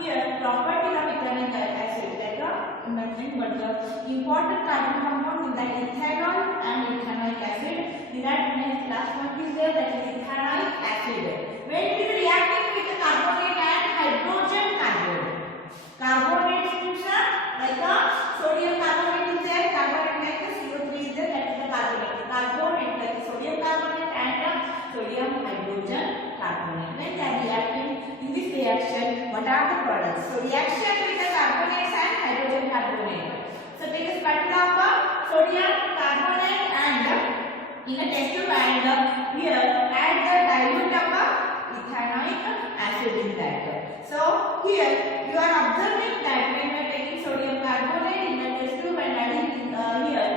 here properties of ethanoic acid like a mentioned, but the important carbon compounds in that ethanol and ethanoic acid. In that last one is there, that is ethanoic acid. When it is reacting with the carbonate and hydrogen carbonate. Carbonate means like a sodium carbonate is there, carbonate like the CO3 is there, that is the carbonate. Carbonate like sodium carbonate and sodium hydrogen carbonate. When they are reacting in this reaction, what are the products? So reaction with the carbonates and hydrogen carbonate. So take a spatula of sodium carbonate and in a test tube, and here add the dilute of ethanoic acid in that. So here you are observing that when you are taking sodium carbonate in the test tube and adding here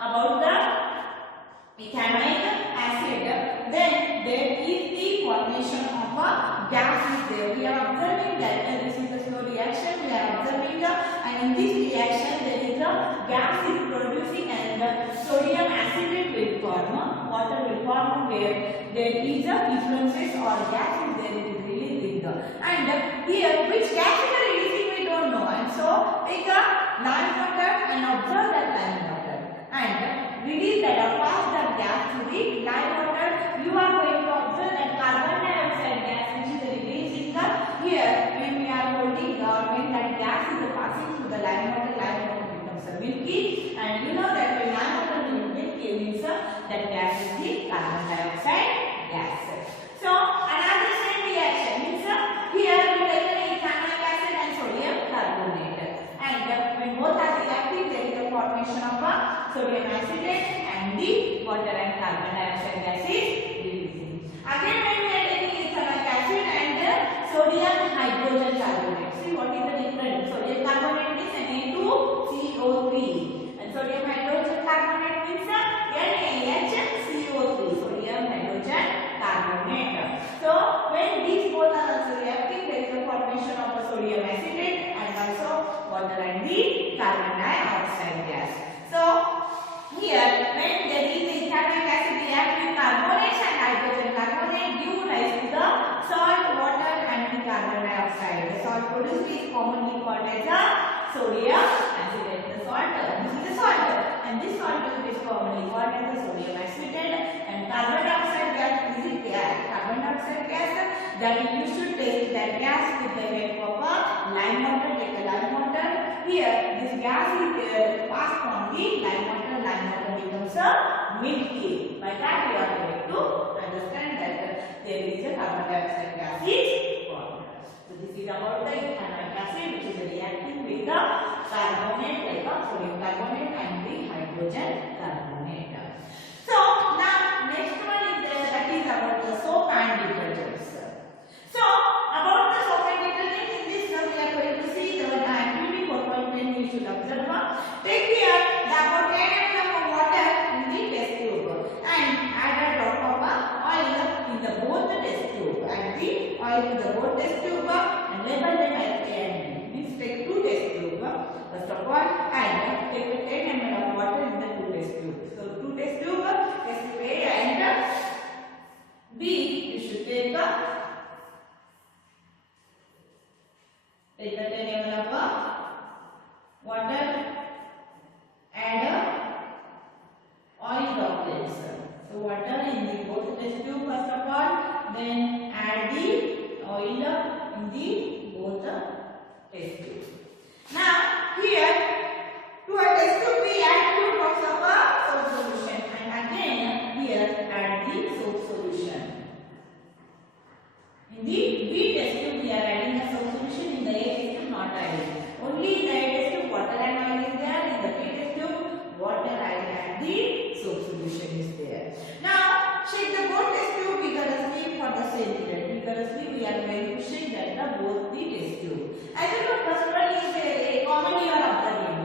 about the ethanoic acid, then there is the formation of a gas is there. We are observing that this is the slow reaction. We are observing and in this reaction there is a gas is producing and the sodium acetate will form, water will form where there is a differences or gas is there, it is releasing. And here which gas is releasing we don't know, and so take a lime water and observe that lime water and release that or pass that gas to the lime water. You are going to observe that carbon dioxide gas which is releasing here when we are holding or when that gas is passing through the lime water becomes milky, and you know that when lime water becomes milky means that gas is the carbon dioxide gas. So another same reaction means here we take an ethanoic acid and sodium carbonate, and when both are reacting there is a formation of a sodium acetate and the water and carbon dioxide gas is releasing. Again when we are taking ethanoic acid and sodium hydrogen carbonate, see what is the difference? Sodium carbonate means Na2CO3 and sodium hydrogen carbonate means NaHCO3, sodium hydrogen carbonate. So when these both are also reacting there is a formation of a sodium acetate and also water and the carbon dioxide gas. So here when there is ethanoic acid react with carbonates and hydrogen carbonate give rise to the salt, water and the carbon dioxide. The salt produced is commonly called as a sodium acetate. The salt, this is the salt, and this salt is commonly called as the sodium acetate, and carbon dioxide gas is it gas. Carbon dioxide gas that you should taste that gas with the help of a lime water. Take a lime water. Here this gas is passed from the lime water becomes milky. By that you are going to understand that there is a carbon dioxide gas is formed. So this is about the ethanoic acid which is reacting with the carbonate like a sodium carbonate and the hydrogen carbonate. So now next one is there, that is about the soap and detergents. So about the soap and detergents, in this we are going to see the activity 4.10 we should observe. Take here the about 10 ml of water in the test tube and add a drop of oil in the both test tube, and the oil in the both test tube and label them as A and B. Means take two test tube first of all and take 10 ml of water in the two test tube. So two test tube A and B, you should take a 10 ml of water and oil droplets. So water in the both test tube first of all, then add the oil in the both test tube. Now here to a test tube we add 2 drops of soap solution, and again here add the soap solution. In the B test tube we are adding a soap solution, in the A test tube not adding. Only in the A test tube water and oil is there, in the B test tube water and the soap solution is there. Now shake the both test tube vigorously for the same period. Vigorously we are going to shake that both the test tube. As you know, first one is a common you are observing.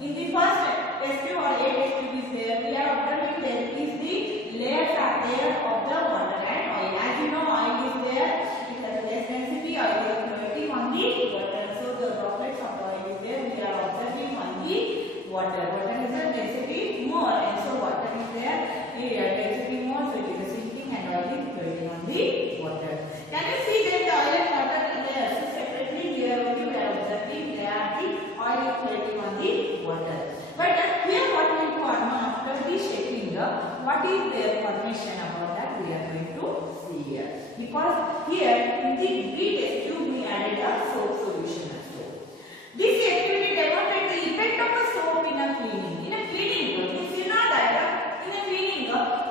In the first test tube or A test tube is there, we are observing there is the layers are there of the water and oil. As you know, oil is there, it has less density, oil is floating on the water. So the droplets of oil is there, we are observing on the water. Water is the density more, and so water is there, here density more, so it is sinking and oil is floating on the water. Can you see that the oil and water layers separately oil floating on the water. But here what will form after the shaping, what is their formation about that we are going to see here. Because here in the green test tube we added a soap solution also. This activity demonstrates the effect of a soap in a cleaning. In a cleaning, you know that in a cleaning,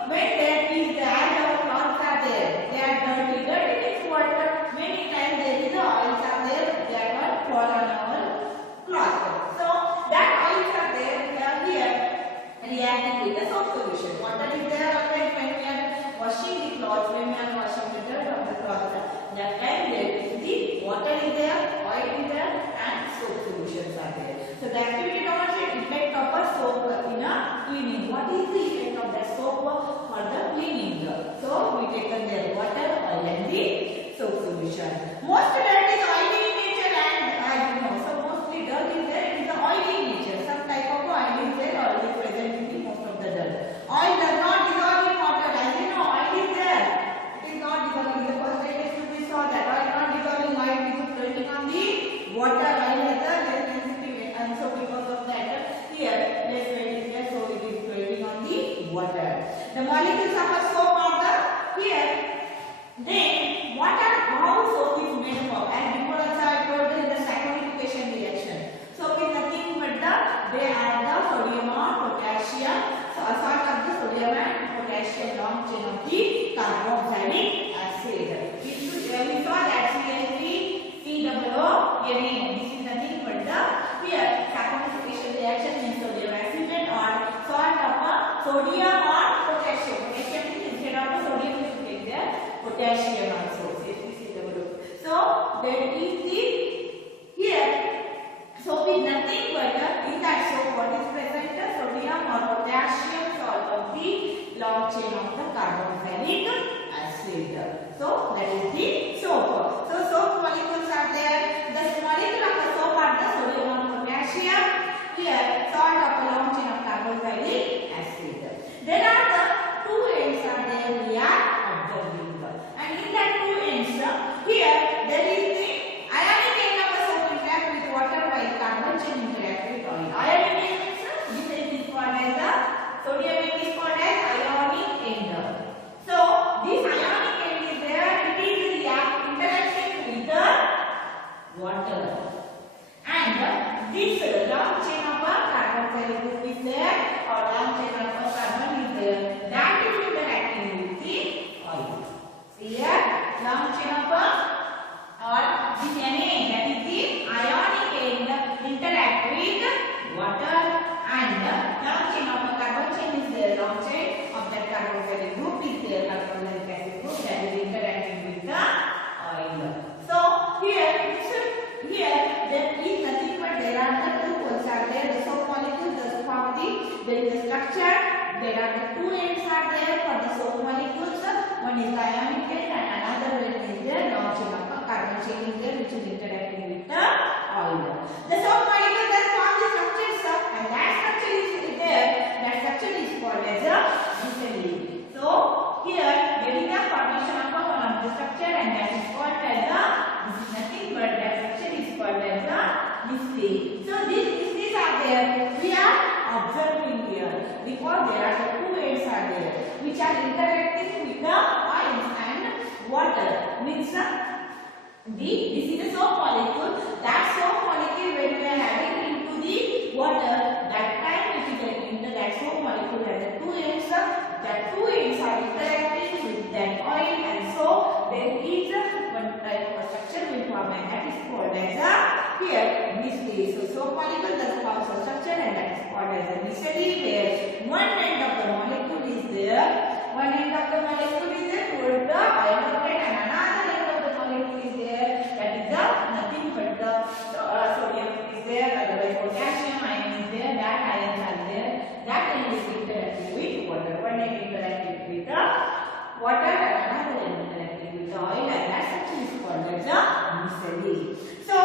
when there is the as our cloths are there, they are dirty. Dirty means water. Many times there is the oils are there that will fall on our cloth. So that oils are there here reacting with the soap solution. Water is there always when we are washing the clothes, when we are washing the dirt of the cloth. That time there is the water is there, oil is there, and soap solutions are there. So the activity demonstrates effect of a soap in a cleaning. What is the effect of that soap for the cleaning? So we take there water, oil, and the soap solution. Most dirt is oily in nature, and as you know, so mostly dirt is there. It is the oily in nature. Some type of oil is there, oil is present in the most of the dirt. Oil does not dissolve in water. As you know, oil is there. It is not dissolving. The first latest we saw that oil not dissolving. Oil is floating on the water. Oil has a less density, and so because of that, here less weight is there, so it is floating on the water. The molecules of a soap are the here. Then what are how soap is made up of? As before also I told you in the saponification reaction. Soap is nothing but they are the sodium or potassium. So a sort of the sodium and potassium long chain of the carboxylic acid. We saw that CH3COO. This is nothing but the here saponification reaction means sodium acetate or salt of a sodium or potassium. Potassium is instead of the sodium we should take there potassium also. CH3COO. So that is the here soap is nothing but in that soap what is present the sodium or potassium salt of the long chain of the carboxylic acid. So that is the soap. So soap molecules are there. The molecule of the soap are the sodium or potassium. Here salt of a long chain of carboxylic acid. There are the two ends are there we are observing. And in that two ends here there is the ionic end of the soap interact with water while carbon chain interact with oil. Ionic end means this end is called as the sodium end is called as ionic end. So this ionic end is there. It is interacting with the water. And this long chain of a carboxylic group is there or long chain of a carbon is there. That is interacting with the oil. Here long chain of a or this Na that is the ionic end interact with water and long chain of a carbon chain is there. Long chain of that carboxylic group is there. Carboxylic acid group that is interacting with the oil. So here there is nothing but there are the two poles are there. The soap molecule does form there is a structure. There are the two ends are there for the soap molecules. One is the ionic end and another one is there long chain of a carbon chain is there which is interacting with the oil. The soap molecule does form the structures and that structure is there. That structure is called as a micelle. So here there is a formation of one of the structure and that is called as a this is nothing but that structure is called as a micelle. So these are there. We are observing here because there are the two ends are there which are interacting with the oils and water. Means this is the soap molecule. That soap molecule when we are adding into the water, that time it is into that soap molecule has the two ends. That two ends are interacting with that oil and so there is one type of structure will form and that is called as a here micelle. So soap molecule does form a structure and that is called as a micelle where one end of the molecule is there. One end of the molecule is there towards the ionic end and another end of the molecule is there. That is the nothing but the sodium is there. Otherwise potassium ion is there. That ions are there. That end is interacting with water. One end interacting with the water and another end interacting with the oil and that structure is called as a micelle. So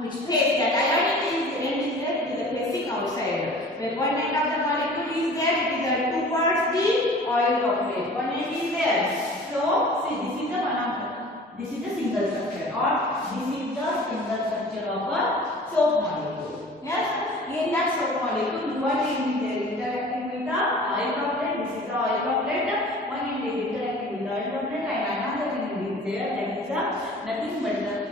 which face that ionic end is there, it is facing outside. Where one end of the molecule is there, it is towards the oil droplet. One end is there. So see this is the single structure or this is the single structure of a soap molecule.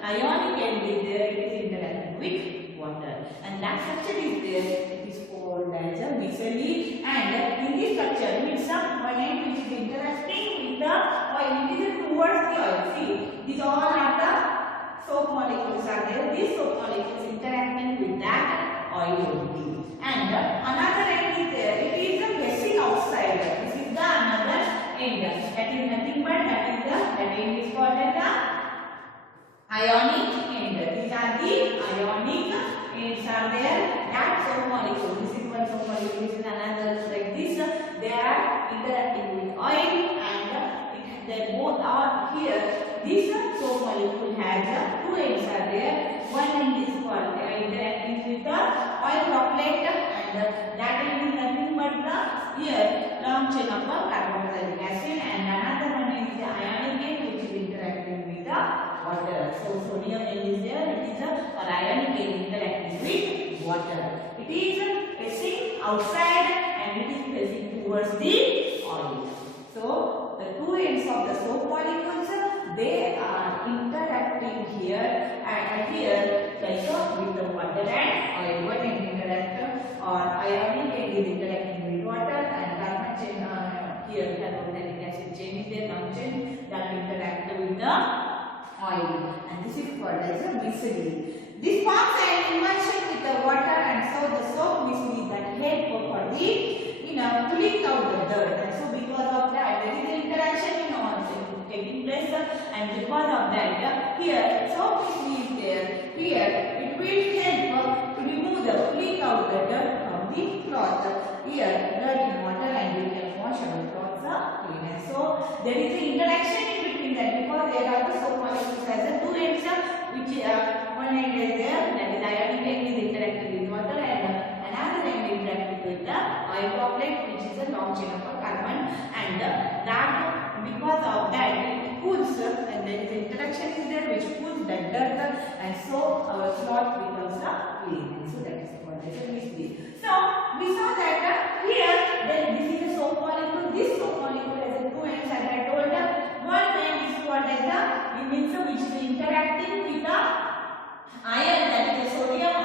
ionic end is there, it is interacting with water. And that structure is there, it is called as a micelle. And in this structure, with some one end which is interacting with the oil, it is towards the oil. See, these all are the soap molecules are there. These soap molecules interacting with that oil only. And another end is there, it is a guessing outside. This is the another end. That is nothing but that end is called as the ionic end. These are the ionic ends are there. That soap molecule, this is one soap molecule, this is another like this. They are interacting with oil, and they both are here. This soap molecule has two ends are there. One end is called interacting with the oil droplet, and that end is nothing but the here long chain of carbonic acid, and another one is the ionic end which is interacting with the water. So sodium end is there, it is or ionic end interacting with water. It is facing outside and it is facing towards the oil. So the two ends of the soap molecules, they are interacting here and here like with the water and oil. One end interact or ionic end is interacting with water, and carbon chain here carbonic acid chain is there, long chain that interact with the oil, and this is called as a micelle. This forms an emulsion with the water, and so the soap micelle that help for the pulling out the dirt, and so because of that there is an interaction taking place, and because of that here soap micelle is there. Here it will help to remove the pulling out the dirt from the cloth. Here dirt in water and we can wash our clothes clean, and so there is an interaction in between that, because there are the soap molecules as a two ends which one end is there, that is ionic end is interacting with water, and another end interacting with the oil droplet which is a long chain of carbon, and that because of that it cools, and there is interaction is there which cools the dirt, and so our cloth becomes clean, and so that is called as a micelle. So we saw that here then this is a soap molecule. This soap molecule has two ends, as I told. One end is called as the which is interacting with the iron, that is the sodium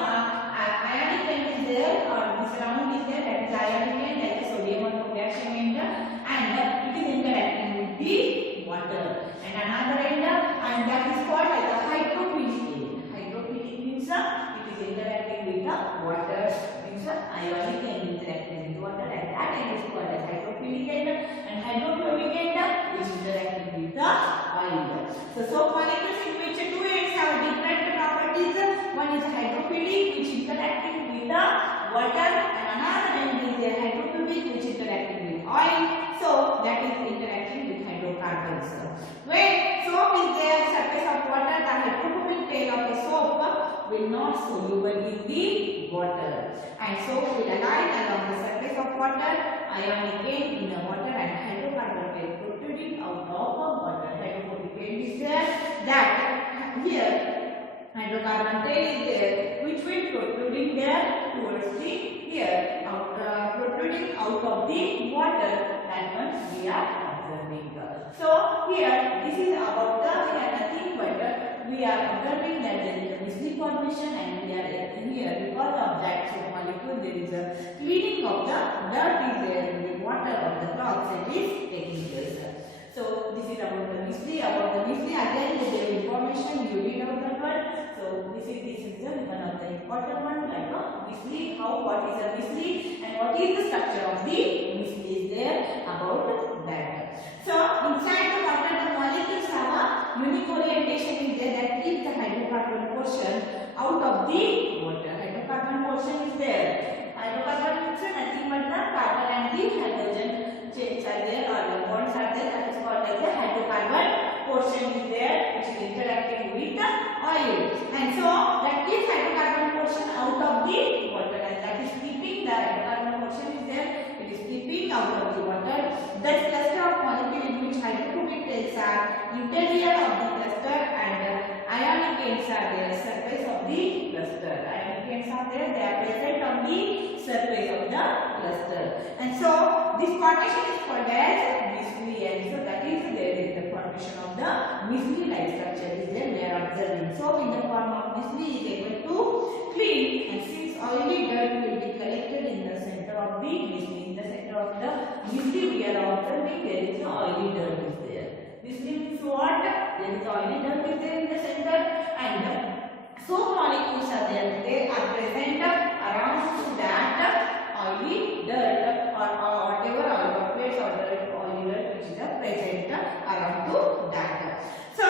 ionic end is there, or this round is there, that is ionic end, like the sodium or potassium end, and it is interacting with the water. And another end, and that is called as the hydrophilic end. Hydrophilic means it is interacting with the water, means ionic end interacting with water, and that end is called as hydrophilic end, and hydrophobic end which is interacting with the oil. So soap molecules in which two ends have different properties. One is hydrophilic which interacting with the water, and another end is a hydrophobic which interacting with oil. So that is interacting with hydrocarbons. When soap is there surface of water, the hydrophobic tail of the soap will not soluble in the water, and soap will align along the surface of water, ionic end in the water, and hydrocarbon tail protruding out of water. Hydrophobic tail is there, that here hydrocarbon tail is there which will protruding there towards the here protruding out of the water, that one we are observing. So here this is about the nothing but we are observing that there is a micelle formation, and we are here because of that soap molecule there is a cleaning of the dirt is there in the water of the cloths, and is taking place. So this is about the micelle. About the micelle again there is information you read out that one. So this is one of the important one, like micelle, what is a micelle and what is the structure of the micelle is there about that. So inside the water the molecules have a unique orientation is there that keeps the hydrocarbon portion out of the water. Hydrocarbon portion is there. Hydrocarbon means nothing but the carbon and the hydrogen chains are there, or the bonds are there, that is called as the hydrocarbon portion is there which is interacting with the oil, and so that keeps hydrocarbon portion out of the water, and that is keeping the hydrocarbon portion is there, it is keeping out of the water. That cluster of molecules in which hydrophobic tails are interior of the cluster, and ionic ends are there surface of the cluster. Ionic ends are there, they are present on the surface of the cluster, and so this formation is called as micelle, and so that is there is the formation formation of the mystery-like structure is there we are observing. Soap in the form of mystery is able to clean, and since oily dirt will be collected in the center of the mystery, in the center of the mystery we are observing there is oily dirt is there. Mystery means what? There is oily dirt is there in the center, and soap molecules are there. They are present around to that oily dirt or whatever oil droplets or dirt, oily dirt which is present around to that. So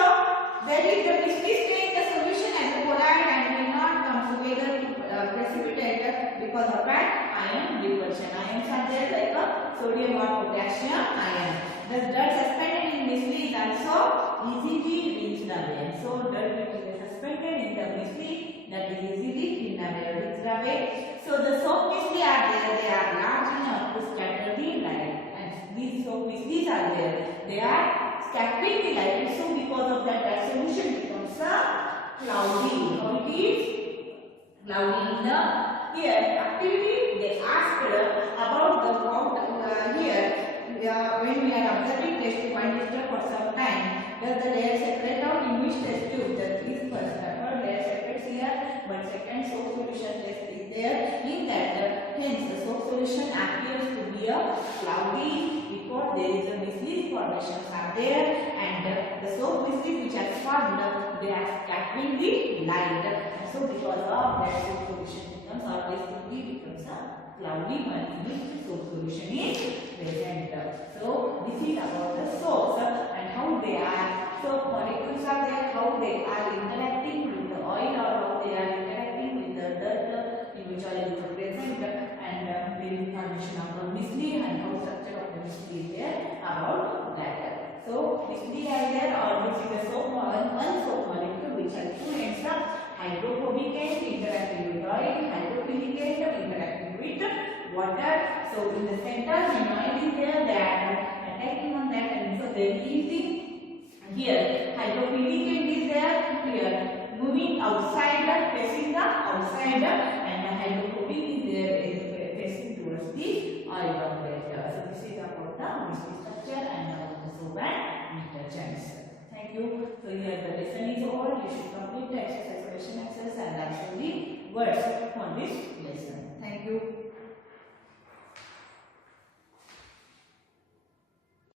there is the mystery stay in the solution and the collide and will not come together to precipitate because of that ion repulsion. Ions are there like a sodium or potassium ion. The dirt suspended in mystery is also easily rinsed away. So dirt which is suspended in the mystery, that is easily rinsed away. So the soap mystery are there, they are large enough to scatter the light, and these soap mysteries are there, they are scattering the light. And so because of that, that solution becomes cloudy. How it is? Cloudy. In the here activity they asked about the here when we are observing test tube and disturb for some time, does the layer separate out in which test tube? That is first layer separates here, but second soap solution test is there. In that hence the soap solution appears to be a cloudy because there is a mystery formations are there, and the soap mystery which has formed they are scattering the light, and so because of that soap solution becomes always becomes a cloudy when soap solution is present. So this is about the soaps and how they are. Soap molecules are there, how they are interacting with the oil or how they are interacting with the dirt in which oil is present, and the information of the mystery and how structure of the mystery is there about that. So mystery are there, or this is a soap one soap molecule which has two ends of hydrophobic end interacting with oil, hydrophilic end interacting with water. So in the center when oil is there, they are attacking on that, and so they are using here hydrophilic end is there here moving outside, facing the outside, and the hydrophobic is there facing towards the oil droplet. So this is about the mystery structure and about the soap and detergents. Thank you. So here the lesson is over. You should complete the exercise question exercise and answer the words for this lesson.